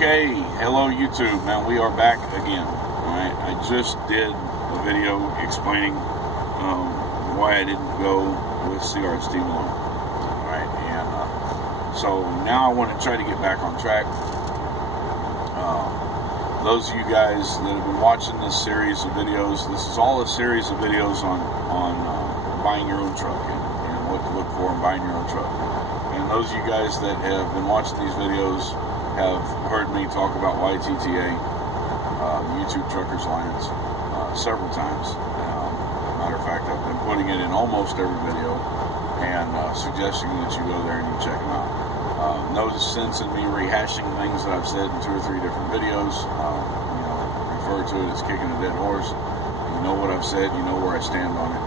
Okay, hello YouTube, man. We are back again. Alright, I just did a video explaining why I didn't go with CRST Malone. Alright, and so now I want to try to get back on track. Those of you guys that have been watching this series of videos, this is all a series of videos on buying your own truck and what to look for in buying your own truck. And those of you guys that have been watching these videos have heard me talk about YTTA, the YouTube Truckers Alliance, several times. As a matter of fact, I've been putting it in almost every video and suggesting that you go there and you check them out. No sense in me rehashing things that I've said in 2 or 3 different videos. Refer to it as kicking a dead horse. You know what I've said, you know where I stand on it.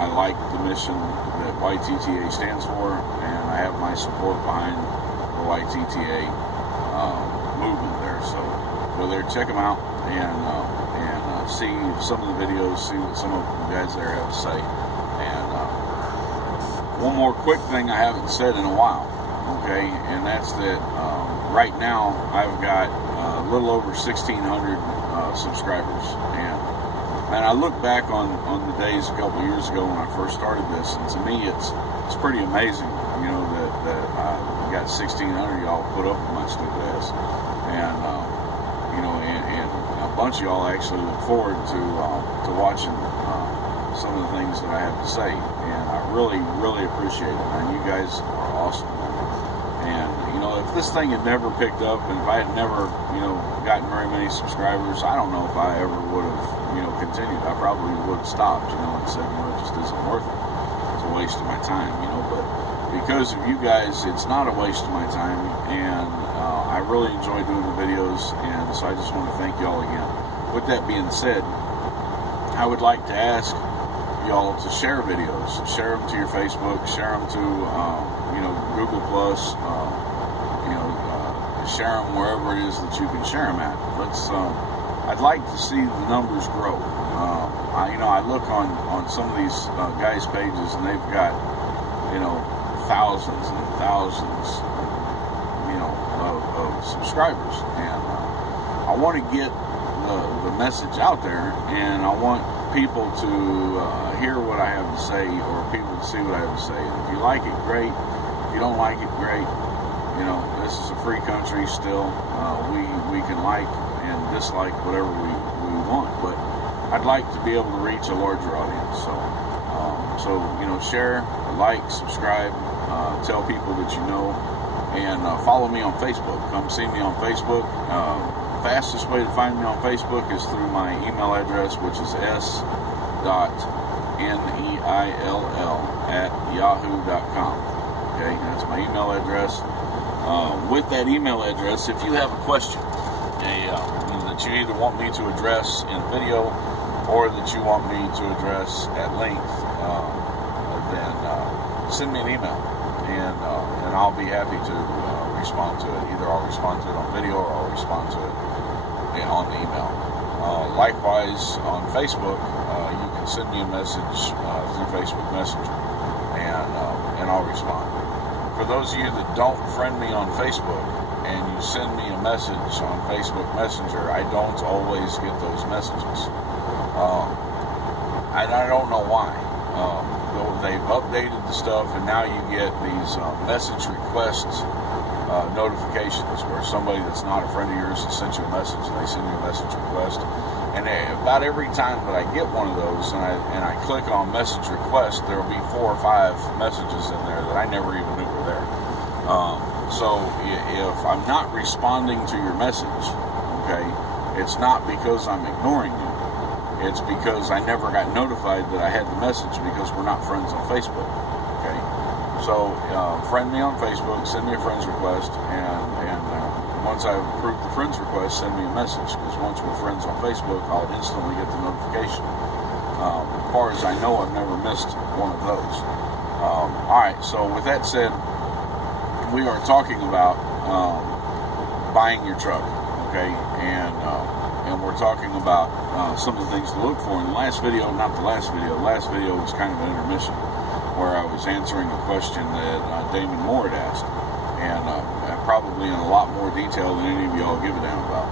I like the mission that YTTA stands for, and I have my support behind the YTTA movement there. So go there, check them out, and see some of the videos, see what some of the guys there have to say. And one more quick thing I haven't said in a while, okay, and that's that right now I've got a little over 1,600 subscribers, and I look back on the days a couple years ago when I first started this, and to me it's pretty amazing, you know, that I got 1,600 y'all put up with my stupid ass, and you know, and a bunch of y'all actually look forward to watching some of the things that I have to say, and I really appreciate it, man. You guys are awesome, man. And you know, if this thing had never picked up, and if I had never, you know, gotten very many subscribers, I don't know if I ever would have, you know, continued. I probably would have stopped, you know, and said, you know, it just isn't worth it. It's a waste of my time, you know. But because of you guys, it's not a waste of my time, and I really enjoy doing the videos, and so I just want to thank y'all again. With that being said, I would like to ask y'all to share videos, share them to your Facebook, share them to you know, Google Plus, you know, share them wherever it is that you can share them at. I'd like to see the numbers grow. You know, I look on some of these guys' pages, and they've got, you know, thousands and thousands, you know, of subscribers, and I want to get the message out there, and I want people to hear what I have to say, or people to see what I have to say. And if you like it, great. If you don't like it, great. You know, this is a free country still. We can like and dislike whatever we want, but I'd like to be able to reach a larger audience. So you know, share, like, subscribe, tell people that you know, and follow me on Facebook. Come see me on Facebook. Fastest way to find me on Facebook is through my email address, which is s.neill@yahoo.com. Okay, that's my email address. With that email address, if you have a question that you either want me to address in a video or that you want me to address at length, then send me an email, and I'll be happy to respond to it. Either I'll respond to it on video, or I'll respond to it on the email. Likewise, on Facebook, you can send me a message through Facebook Messenger, and I'll respond. For those of you that don't friend me on Facebook, and you send me a message on Facebook Messenger, I don't always get those messages. I don't know why. They've updated the stuff, and now you get these message requests notifications where somebody that's not a friend of yours has sent you a message, and they send you a message request. And about every time that I get one of those, and I click on message request, there will be 4 or 5 messages in there that I never even knew were there. So if I'm not responding to your message, okay, it's not because I'm ignoring you. It's because I never got notified that I had the message, because we're not friends on Facebook. Okay, so friend me on Facebook, send me a friend's request, and once I approve the friend's request, send me a message, because once we're friends on Facebook, I'll instantly get the notification. As far as I know, I've never missed one of those. Alright, so with that said, we are talking about buying your truck, okay, and we're talking about some of the things to look for. In the last video, not the last video was kind of an intermission, where I was answering a question that Damon Moore had asked, and probably in a lot more detail than any of y'all give a damn about.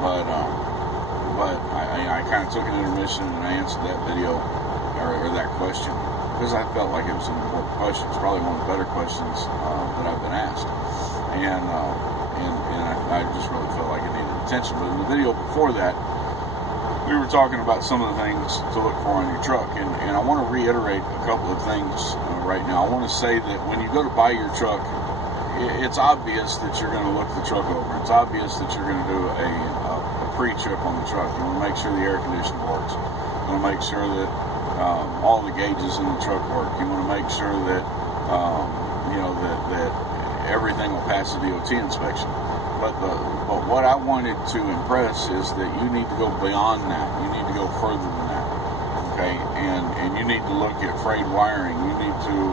But I kind of took an intermission and I answered that video or that question because I felt like it was an important question. It's probably one of the better questions that I've been asked, and I just really felt like it needed attention. But in the video before that, we were talking about some of the things to look for on your truck, and I want to reiterate a couple of things right now. I want to say that when you go to buy your truck, it's obvious that you're going to look the truck over. It's obvious that you're going to do a pre-trip on the truck. You want to make sure the air conditioner works. You want to make sure that all the gauges in the truck work. You want to make sure that that everything will pass the DOT inspection. But what I wanted to impress is that you need to go beyond that. You need to go further than that. Okay, and you need to look at frayed wiring. You need to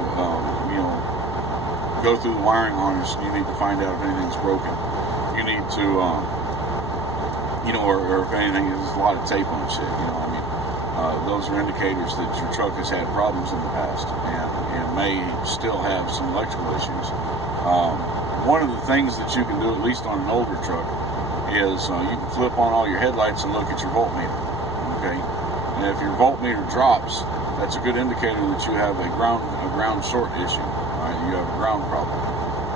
go through the wiring harness. And you need to find out if anything's broken. You need to or if anything, there's a lot of tape on shit. Those are indicators that your truck has had problems in the past and may still have some electrical issues. One of the things that you can do, at least on an older truck, is you can flip on all your headlights and look at your voltmeter. Okay, and if your voltmeter drops, that's a good indicator that you have a ground short issue. Right? You have a ground problem,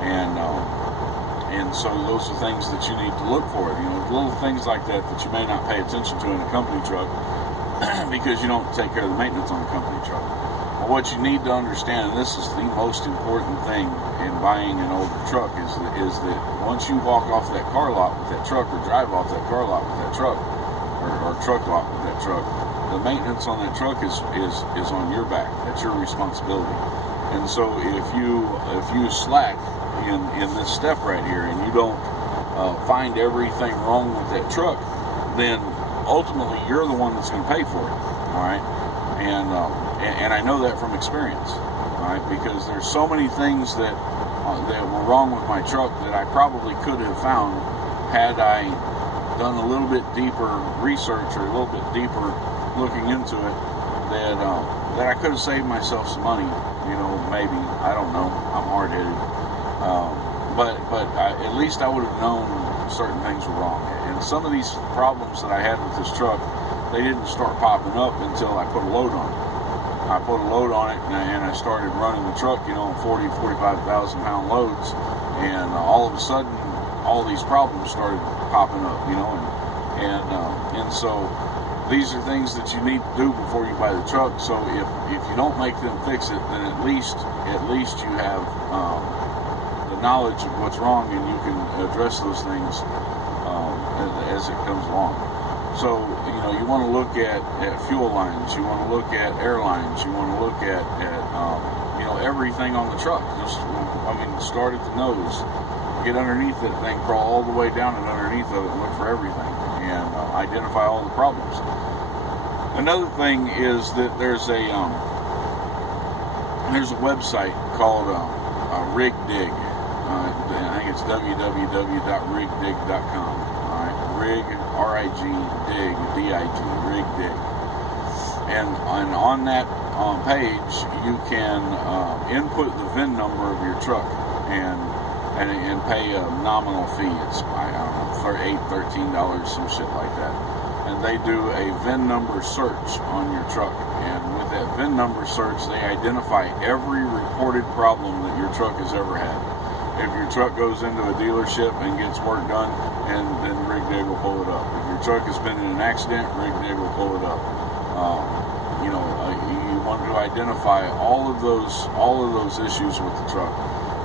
and so those are things that you need to look for. Little things like that you may not pay attention to in a company truck because you don't take care of the maintenance on the company truck. But what you need to understand, and this is the most important thing in buying an older truck, is that once you walk off that car lot with that truck, or drive off that car lot with that truck, or truck lot with that truck, the maintenance on that truck is on your back. That's your responsibility. And so if you slack in this step right here, and you don't find everything wrong with that truck, then ultimately you're the one that's going to pay for it. All right, and I know that from experience. All right, because there's so many things that were wrong with my truck that I probably could have found had I done a little bit deeper research or a little bit deeper looking into it. That I could have saved myself some money. Maybe, I don't know. I'm hard-headed. But at least I would have known certain things were wrong. And some of these problems that I had with this truck, they didn't start popping up until I put a load on it. I put a load on it and I started running the truck, on 40, 45,000 pound loads. And all of a sudden, all these problems started popping up, and so these are things that you need to do before you buy the truck. So if you don't make them fix it, then at least you have the knowledge of what's wrong, and you can address those things as it comes along. So you want to look at fuel lines, you want to look at air lines, you want to look at everything on the truck. Start at the nose, get underneath that thing, crawl all the way down and underneath of it, and look for everything, and identify all the problems. Another thing is that there's a website called RigDig. I think it's www.rigdig.com. All right, Rig, R-I-G, Dig, D-I-G, RigDig. And on that page, you can input the VIN number of your truck and pay a nominal fee. It's, I don't know, $8, $13, some shit like that. And they do a VIN number search on your truck. And with that VIN number search, they identify every reported problem that your truck has ever had. If your truck goes into a dealership and gets work done, and then RigDig will pull it up. If your truck has been in an accident, RigDig will pull it up. You want to identify all of those issues with the truck.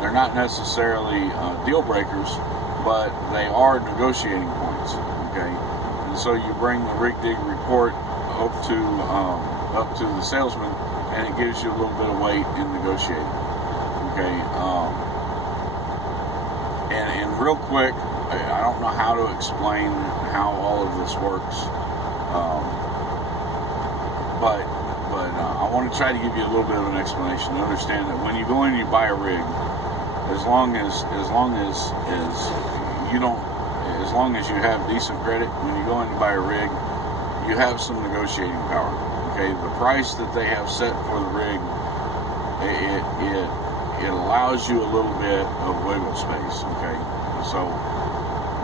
They're not necessarily deal breakers, but they are negotiating points. Okay, and so you bring the RigDig report up to the salesman, and it gives you a little bit of weight in negotiating. Okay, and real quick, I don't know how to explain how all of this works, but I want to try to give you a little bit of an explanation to understand that when you go in and you buy a rig, as long as you have decent credit, when you go in to buy a rig, you have some negotiating power. Okay, the price that they have set for the rig, it allows you a little bit of wiggle space. Okay, so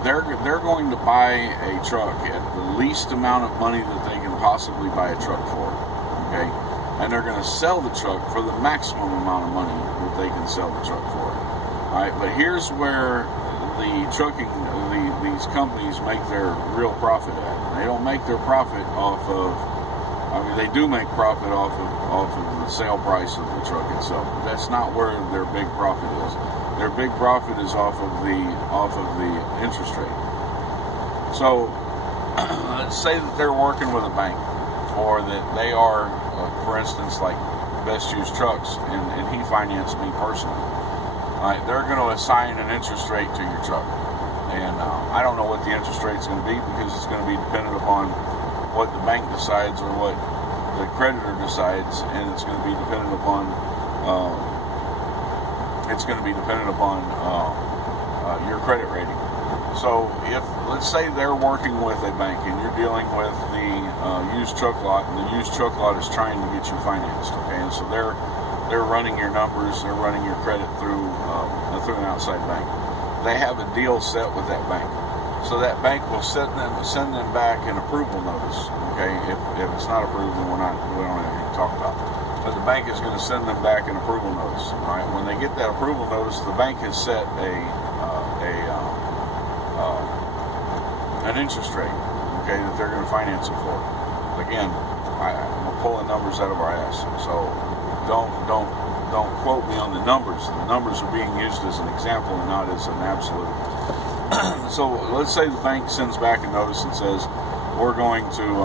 they're going to buy a truck at the least amount of money that they can possibly buy a truck for. Okay, and they're going to sell the truck for the maximum amount of money that they can sell the truck for. All right, but here's where these companies make their real profit at. They don't make their profit off of, I mean, they do make profit off of the sale price of the truck itself. That's not where their big profit is. Their big profit is off of the interest rate. So let's say that they're working with a bank, or that they are, for instance, like Best Used Trucks, and he financed me personally. All right, they're going to assign an interest rate to your truck. And I don't know what the interest rate is going to be, because it's going to be dependent upon what the bank decides or what the creditor decides, and it's going to be dependent upon your credit rating. So if, let's say they're working with a bank and you're dealing with the used truck lot, and the used truck lot is trying to get you financed, okay, and so they're running your numbers, they're running your credit through an outside bank. They have a deal set with that bank, so that bank will send them back an approval notice. Okay, if it's not approved, then we don't have anything to talk about. But the bank is going to send them back an approval notice. All right, when they get that approval notice, the bank has set an interest rate, okay, that they're going to finance it for. Again, I'm pulling numbers out of our ass, so don't quote me on the numbers. The numbers are being used as an example and not as an absolute. So let's say the bank sends back a notice and says, we're going to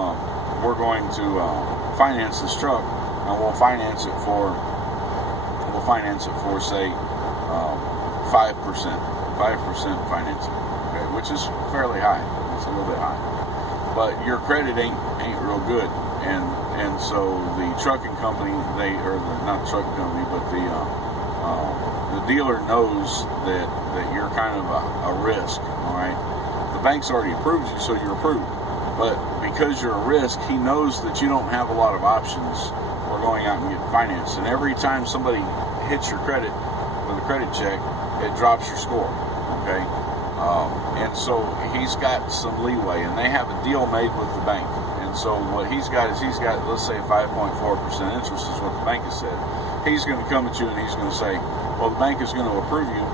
finance this truck, and we'll finance it for say 5% financing, okay, which is fairly high. It's a little bit high, but your credit ain't real good, and so the trucking company, not the trucking company, but the dealer knows that you're kind of a risk. All right, the bank's already approved you, so you're approved, but because you're a risk, he knows that you don't have a lot of options for going out and getting financed, and every time somebody hits your credit with a credit check, it drops your score. Okay, and so he's got some leeway, and they have a deal made with the bank. And so what he's got, let's say 5.4% interest is what the bank has said. He's going to come at you and he's going to say, well, the bank is going to approve you.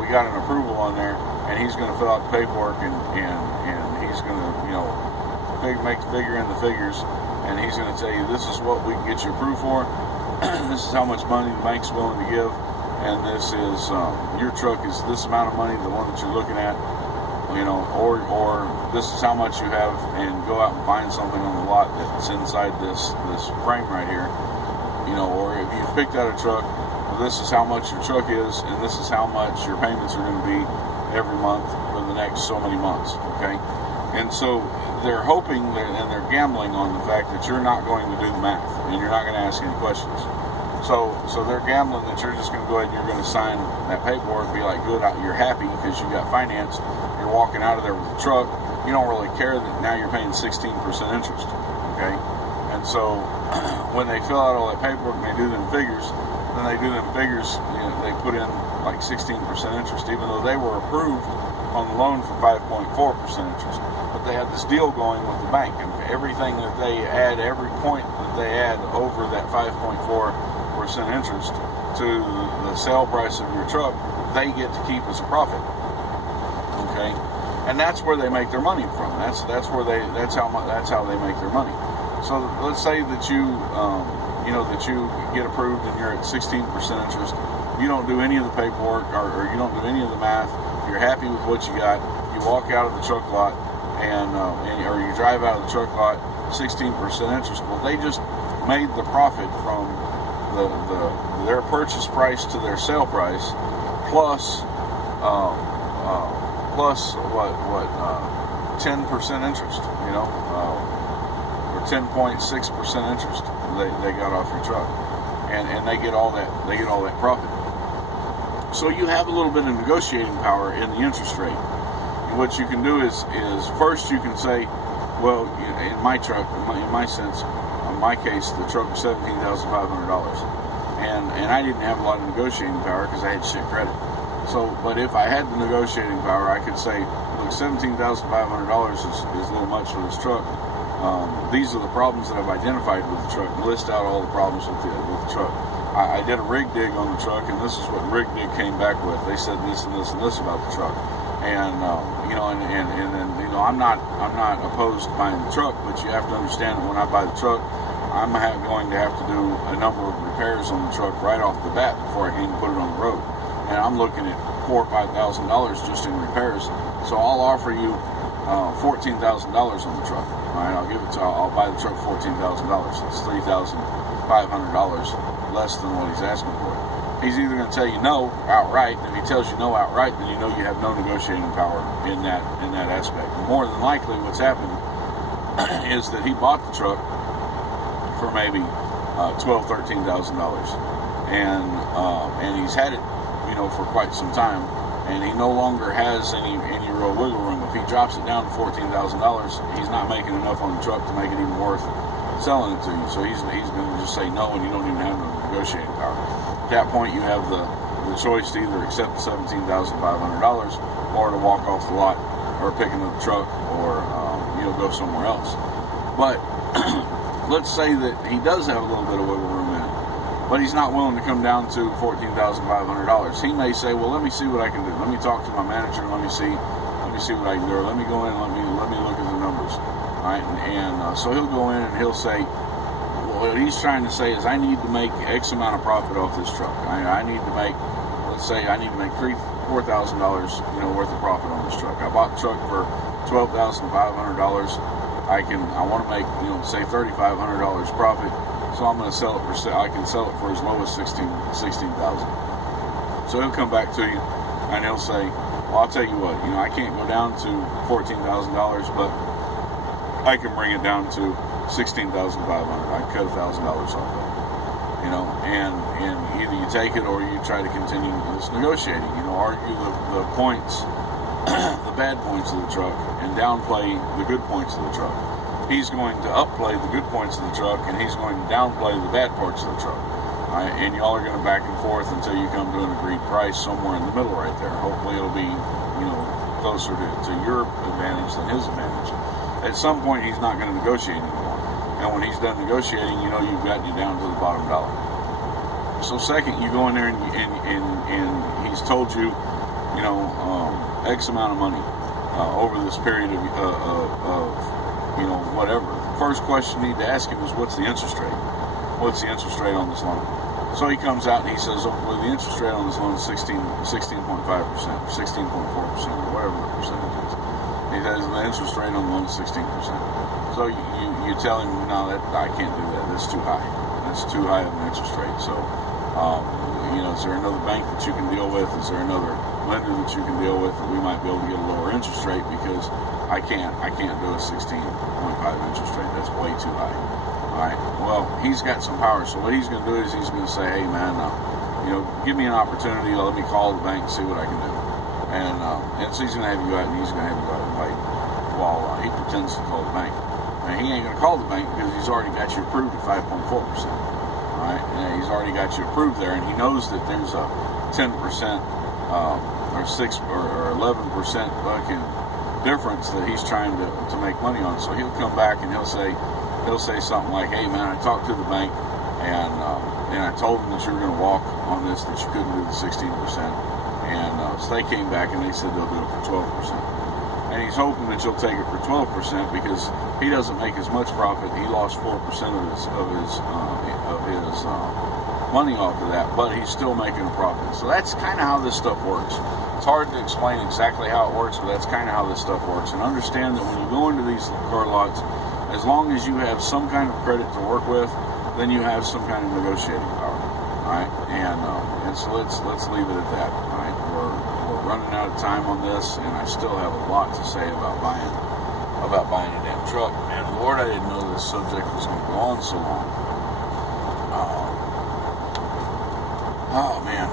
We got an approval on there, and he's going to fill out the paperwork, and he's going to, figure in the figures, and he's going to tell you, this is what we can get you approved for. This is how much money the bank's willing to give, and this is your truck is this amount of money, the one that you're looking at, or this is how much you have, and go out and find something on the lot that's inside this frame right here, or if you've picked out a truck, well, this is how much your truck is, and this is how much your payments are going to be every month for the next so many months. Okay, and so they're hoping and they're gambling on the fact that you're not going to do the math and you're not going to ask any questions. So they're gambling that you're just going to go ahead and you're going to sign that paperwork and be like, good, you're happy because you got financed. You're walking out of there with the truck. You don't really care that now you're paying 16% interest. Okay, and so when they fill out all that paperwork and they do them figures, they put in like 16% interest, even though they were approved on the loan for 5.4% interest. But they had this deal going with the bank, and everything that they add, every point that they add over that 5.4% interest to the sale price of your truck, they get to keep as a profit. Okay, and that's where they make their money from. That's how they make their money. So let's say that you get approved and you're at 16% interest. You don't do any of the paperwork, or you don't do any of the math. You're happy with what you got. You walk out of the truck lot, or you drive out of the truck lot, 16% interest. Well, they just made the profit from their purchase price to their sale price, plus 10% interest, or 10.6% interest they got off your truck, and they get all that profit. So you have a little bit of negotiating power in the interest rate. And what you can do is first you can say, well, in my truck, in my case, the truck was $17,500, and I didn't have a lot of negotiating power because I had shit credit. So, but if I had the negotiating power, I could say, look, $17,500 is a little much for this truck. These are the problems that I've identified with the truck. List out all the problems with the truck. I did a rig dig on the truck, and this is what rig dig came back with. They said this and this and this about the truck, and you know, and then you know, I'm not opposed to buying the truck, but you have to understand that when I buy the truck, I'm going to have to do a number of repairs on the truck right off the bat before I can even put it on the road, and I'm looking at $4,000 or $5,000 just in repairs. So I'll offer you $14,000 on the truck. All right, I'll buy the truck $14,000. It's $3,500 less than what he's asking for. He's either going to tell you no outright, and if he tells you no outright, then you know you have no negotiating power in that aspect. More than likely, what's happened is that he bought the truck for maybe $12,000, $13,000, and he's had it, you know, for quite some time, and he no longer has any real wiggle room. If he drops it down to $14,000, he's not making enough on the truck to make it even worth selling it to you. So he's going to just say no, and you don't even have no negotiating power. At that point, you have the choice to either accept the $17,500 or to walk off the lot or pick another truck or you know, go somewhere else. But let's say that he does have a little bit of wiggle room in it, but he's not willing to come down to $14,500. He may say, well, let me see what I can do. Let me talk to my manager. Let me see what I can do. Or let me go in. Let me look at the numbers. All right, and so he'll go in and he'll say, what he's trying to say is, I need to make X amount of profit off this truck. I need to make, let's say, I need to make $4,000, you know, worth of profit on this truck. I bought the truck for $12,500. I want to make, you know, say $3,500 profit. So I'm going to sell it for, I can sell it for as low as $16,000. So he'll come back to you and he'll say, well, I'll tell you what, you know, I can't go down to $14,000, but I can bring it down to $16,500. I cut $1,000 off of it, you know, and either you take it or you try to continue this negotiating. You know, argue the points, the bad points of the truck, and downplay the good points of the truck. He's going to upplay the good points of the truck, and he's going to downplay the bad parts of the truck. All right, and y'all are going to back and forth until you come to an agreed price somewhere in the middle right there. Hopefully it'll be, you know, closer to your advantage than his advantage. At some point, he's not going to negotiate anymore. And when he's done negotiating, you know you've gotten you down to the bottom dollar. So second, you go in there and he's told you, you know, X amount of money over this period of you know, whatever. First question you need to ask him is, what's the interest rate? What's the interest rate on this loan? So he comes out and he says, oh, well, the interest rate on this loan is 16.5%, or 16.4%, or whatever the percentage is. He says the interest rate on the loan is 16%. So you tell him, no, I can't do that. That's too high. That's too high of an interest rate. So, you know, is there another bank that you can deal with? Is there another lender that you can deal with that we might be able to get a lower interest rate? Because I can't do a 16.5 interest rate. That's way too high. All right. Well, he's got some power. So what he's going to do is he's going to say, hey, man, you know, give me an opportunity. Let me call the bank and see what I can do. And so he's going to have you out, and he's going to have you out and wait while he pretends to call the bank. And he ain't going to call the bank because he's already got you approved at 5.4%. All right, and he's already got you approved there, and he knows that there's a 10% or 6 or 11% fucking difference that he's trying to make money on. So he'll come back and he'll say something like, "Hey man, I talked to the bank, and I told them that you were going to walk on this, that you couldn't do the 16%." And so they came back and they said they'll do it for 12%. And he's hoping that you'll take it for 12% because he doesn't make as much profit. He lost 4% of his money off of that, but he's still making a profit. So that's kind of how this stuff works. It's hard to explain exactly how it works, but that's kind of how this stuff works. And understand that when you go into these car lots, as long as you have some kind of credit to work with, then you have some kind of negotiating power. All right, and so let's leave it at that. All right, we're running out of time on this, and I still have a lot to say about buying a damn truck. And Lord, I didn't know this subject was going to go on so long. Oh man,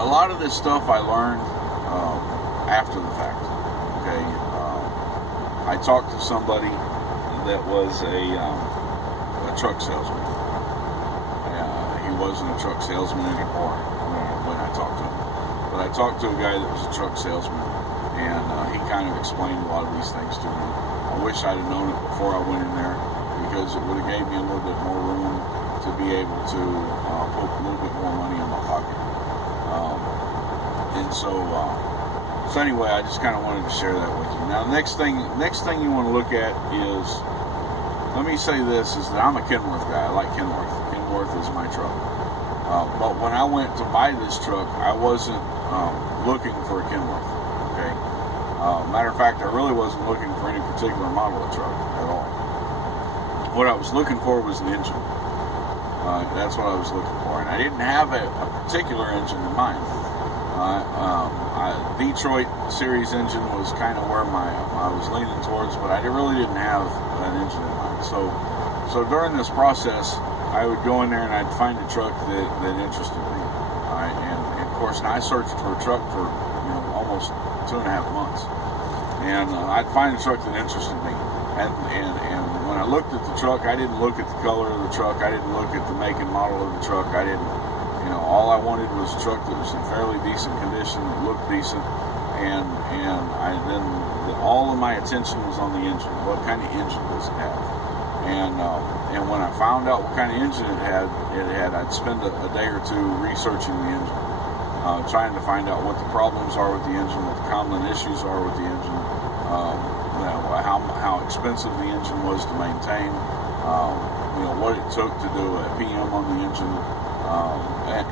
a lot of this stuff I learned after the fact. Okay, I talked to somebody that was a truck salesman. And wasn't a truck salesman anymore when I talked to him. But I talked to a guy that was a truck salesman, and he kind of explained a lot of these things to me. I wish I'd have known it before I went in there, because it would have gave me a little bit more room to be able to put a little bit more money in my pocket. And so anyway, I just kind of wanted to share that with you. Now, next thing you want to look at is, let me say this, is that I'm a Kenworth guy. I like Kenworth. Kenworth is my truck. But when I went to buy this truck, I wasn't looking for a Kenworth. Okay. Matter of fact, I really wasn't looking for any particular model of truck at all. What I was looking for was an engine. That's what I was looking for, and I didn't have a particular engine in mind. Detroit series engine was kind of where I was leaning towards, but I really didn't have an engine in mind. So during this process, I would go in there and I'd find a truck that interested me. And of course, I searched for a truck for almost 2.5 months, and I'd find a truck that interested me. And when I looked at the truck, I didn't look at the color of the truck. I didn't look at the make and model of the truck. I didn't, all I wanted was a truck that was in fairly decent condition, that looked decent, and all of my attention was on the engine. What kind of engine does it have? And when I found out what kind of engine it had, I'd spend a day or two researching the engine, trying to find out what the problems are with the engine, what the common issues are with the engine, how expensive the engine was to maintain, what it took to do a PM on the engine,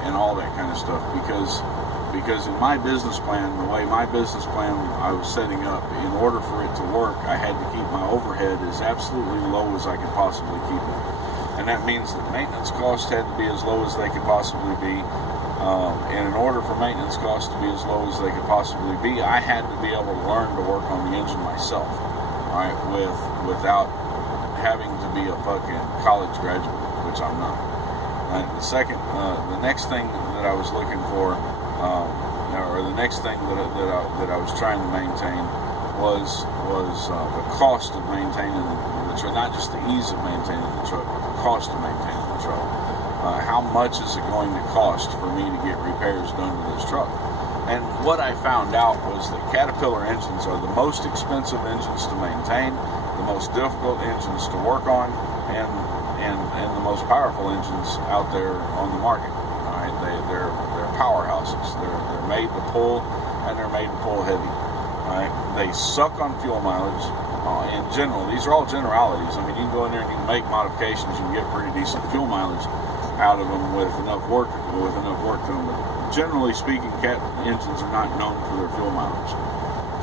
and all that kind of stuff. Because in my business plan, the way my business plan I was setting up, in order for it to work, I had to keep my overhead as absolutely low as I could possibly keep it. And that means that maintenance costs had to be as low as they could possibly be. And in order for maintenance costs to be as low as they could possibly be, I had to be able to learn to work on the engine myself, right? Without having to be a fucking college graduate, which I'm not. The next thing that I was looking for, or the next thing that I was trying to maintain was the cost of maintaining the truck. Not just the ease of maintaining the truck, but the cost of maintaining the truck. How much is it going to cost for me to get repairs done to this truck? And what I found out was that Caterpillar engines are the most expensive engines to maintain, the most difficult engines to work on, and the most powerful engines out there on the market. All right, they're powerhouses. They're made to pull, and they're made to pull heavy. All right, they suck on fuel mileage. In general, these are all generalities. I mean, you can go in there and you can make modifications. You can get pretty decent fuel mileage out of them with enough work to them. But generally speaking, Cat engines are not known for their fuel mileage.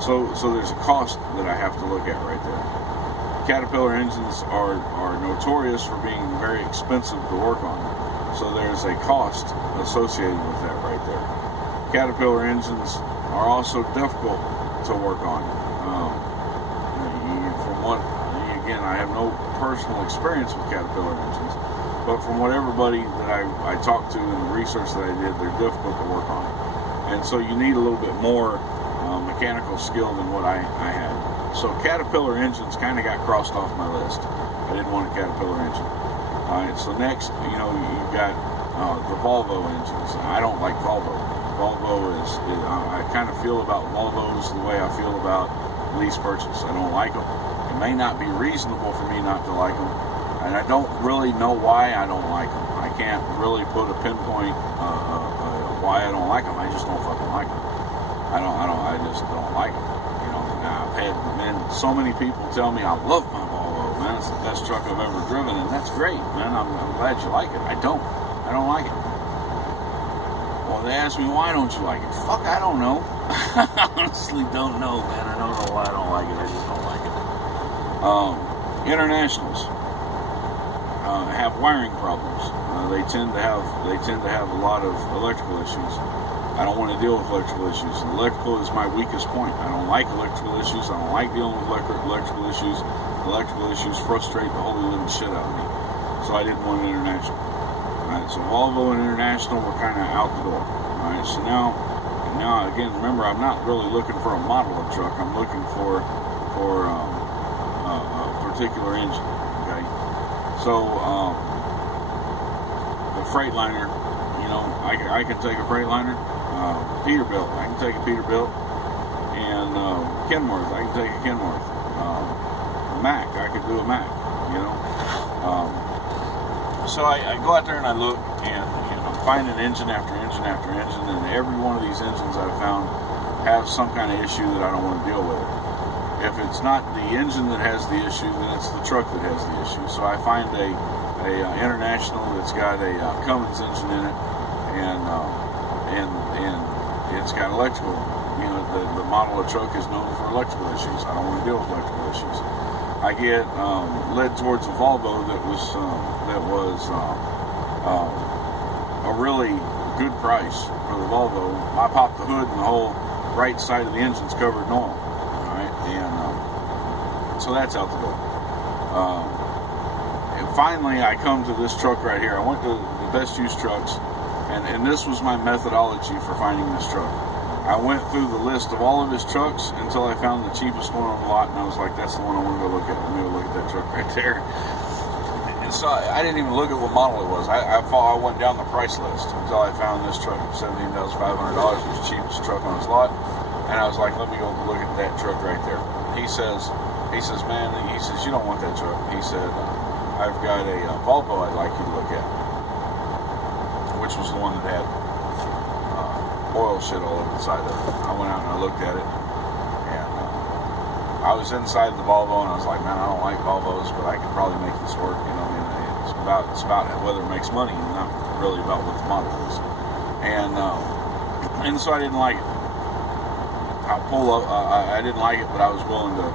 So there's a cost that I have to look at right there. Caterpillar engines are notorious for being very expensive to work on. So there's a cost associated with that right there. Caterpillar engines are also difficult to work on. Again, I have no personal experience with Caterpillar engines, but from what everybody that I talked to and the research that I did, they're difficult to work on. And so you need a little bit more mechanical skill than what I had. So Caterpillar engines kind of got crossed off my list. I didn't want a Caterpillar engine. All right, so next, you've got the Volvo engines. I don't like Volvo. I kind of feel about Volvos the way I feel about lease purchase. I don't like them. It may not be reasonable for me not to like them, and I don't really know why I don't like them. I can't really put a pinpoint why I don't like them. I just don't fucking like them. I just don't like them. I've had so many people tell me I love my Volvo, man. It's the best truck I've ever driven, and that's great, man. I'm glad you like it. I don't like it. Well, they ask me, why don't you like it? Fuck, I don't know. I honestly don't know, man. I don't know why I don't like it. I just don't like it. Internationals have wiring problems. They tend to have a lot of electrical issues. I don't want to deal with electrical issues. Electrical is my weakest point. I don't like electrical issues. I don't like dealing with electrical issues. Electrical issues frustrate the holy living shit out of me. So I didn't want an International. Alright, so Volvo and International were kind of out the door. Alright, so now again, remember, I'm not really looking for a model of truck. I'm looking for a particular engine. Okay, so the Freightliner, you know, I can take a Freightliner. Peterbilt, I can take a Peterbilt. And Kenworth, I can take a Kenworth. Mack, I could do a Mack, you know. So I go out there and I look, and I'm finding engine after engine after engine, and every one of these engines I've found have some kind of issue that I don't want to deal with. If it's not the engine that has the issue, then it's the truck that has the issue. So I find a International that's got a Cummins engine in it, and it's got electrical. You know, the model of truck is known for electrical issues. I don't want to deal with electrical issues. I get led towards a Volvo that was a really good price for the Volvo. I popped the hood and the whole right side of the engine's covered in oil. All right, and so that's out the door. And finally, I come to this truck right here. I went to the Best Used Trucks, and this was my methodology for finding this truck. I went through the list of all of his trucks until I found the cheapest one on the lot, and I was like, that's the one I want to go look at. Let me go look at that truck right there. And so I didn't even look at what model it was. I went down the price list until I found this truck at $17,500. It was the cheapest truck on his lot. And I was like, let me go look at that truck right there. He says, man, you don't want that truck. He said, I've got a Volvo I'd like you to look at, which was the one that had oil shit all over the side of it. I went out and I looked at it, and I was inside the Volvo, and I was like, man, I don't like Volvos, but I could probably make this work. You know, I mean, it's about whether it makes money, and not really about what the model is. And so I didn't like it. I didn't like it, but I was willing to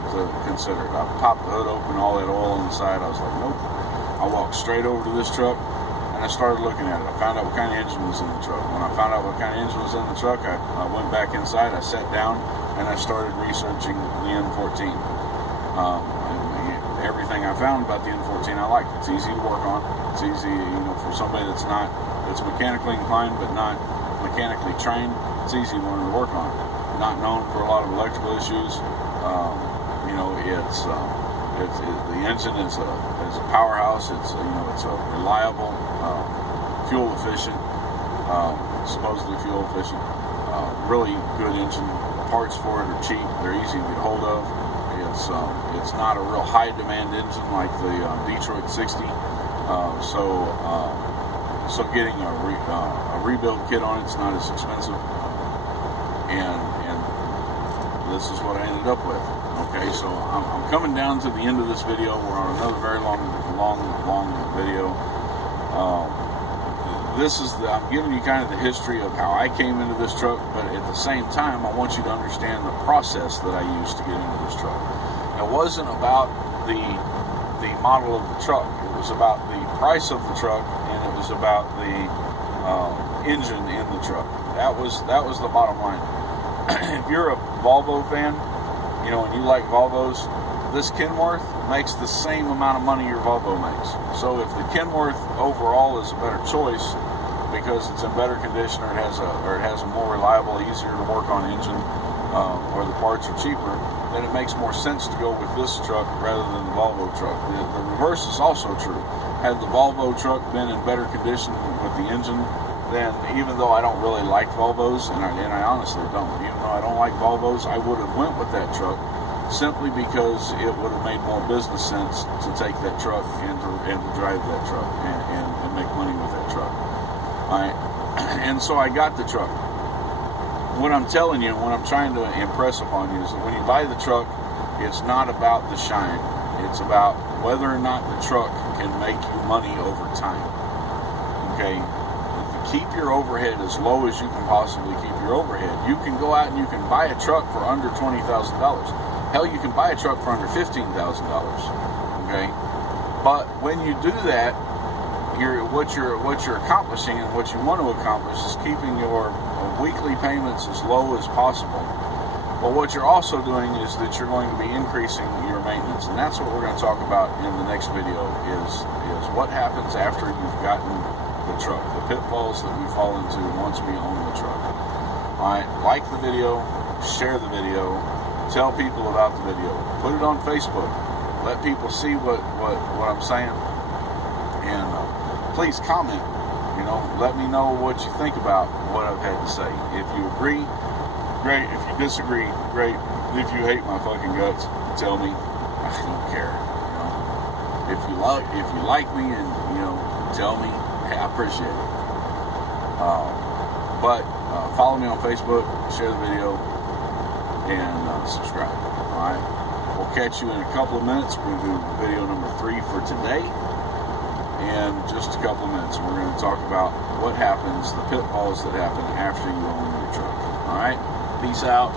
consider it. I popped the hood open, all that oil on the side. I was like, nope. I walked straight over to this truck, and I started looking at it. I found out what kind of engine was in the truck. When I found out what kind of engine was in the truck, I went back inside, I sat down, and I started researching the N14. Everything I found about the N14 I liked. It's easy to work on. It's easy, you know, for somebody that's mechanically inclined but not mechanically trained. It's easy to learn to work on. Not known for a lot of electrical issues. You know, the engine is a powerhouse. It's a reliable, fuel efficient, supposedly fuel efficient, really good engine. The parts for it are cheap. They're easy to get hold of. It's not a real high demand engine like the Detroit 60. So getting a rebuild kit on it's not as expensive. And this is what I ended up with. Okay, so I'm coming down to the end of this video. We're on another very long video. I'm giving you kind of the history of how I came into this truck, but at the same time, I want you to understand the process that I used to get into this truck. It wasn't about the model of the truck. It was about the price of the truck, and it was about the engine in the truck. That was the bottom line. If you're a Volvo fan, you know, and you like Volvos, this Kenworth makes the same amount of money your Volvo makes. So if the Kenworth overall is a better choice because it's in better condition, or it has a more reliable, easier to work on engine, or the parts are cheaper, then it makes more sense to go with this truck rather than the Volvo truck. The reverse is also true. Had the Volvo truck been in better condition with the engine, then even though I don't really like Volvos, and I honestly don't, even though I don't like Volvos, I would have went with that truck simply because it would have made more business sense to take that truck and to drive that truck and make money with that truck. All right. And so I got the truck. What I'm telling you, what I'm trying to impress upon you is that when you buy the truck, it's not about the shine. It's about whether or not the truck can make you money over time. Okay? Keep your overhead as low as you can possibly keep your overhead. You can go out and you can buy a truck for under $20,000. Hell, you can buy a truck for under $15,000. Okay? But when you do that, what you're accomplishing and what you want to accomplish is keeping your weekly payments as low as possible. But what you're also doing is that you're going to be increasing your maintenance, and that's what we're going to talk about in the next video. Is what happens after you've gotten the truck, the pitfalls that we fall into once we own the truck. All right, like the video, share the video, tell people about the video, put it on Facebook, let people see what I'm saying, and please comment. You know, let me know what you think about what I've had to say. If you agree, great. If you disagree, great. If you hate my fucking guts, tell me. I don't care. You know, if you like me, and you know, tell me. Hey, I appreciate it. But follow me on Facebook, share the video, and subscribe. All right. We'll catch you in a couple of minutes. We're going to do video number 3 for today. And just a couple of minutes, we're going to talk about what happens, the pitfalls that happen after you own your truck. All right. Peace out.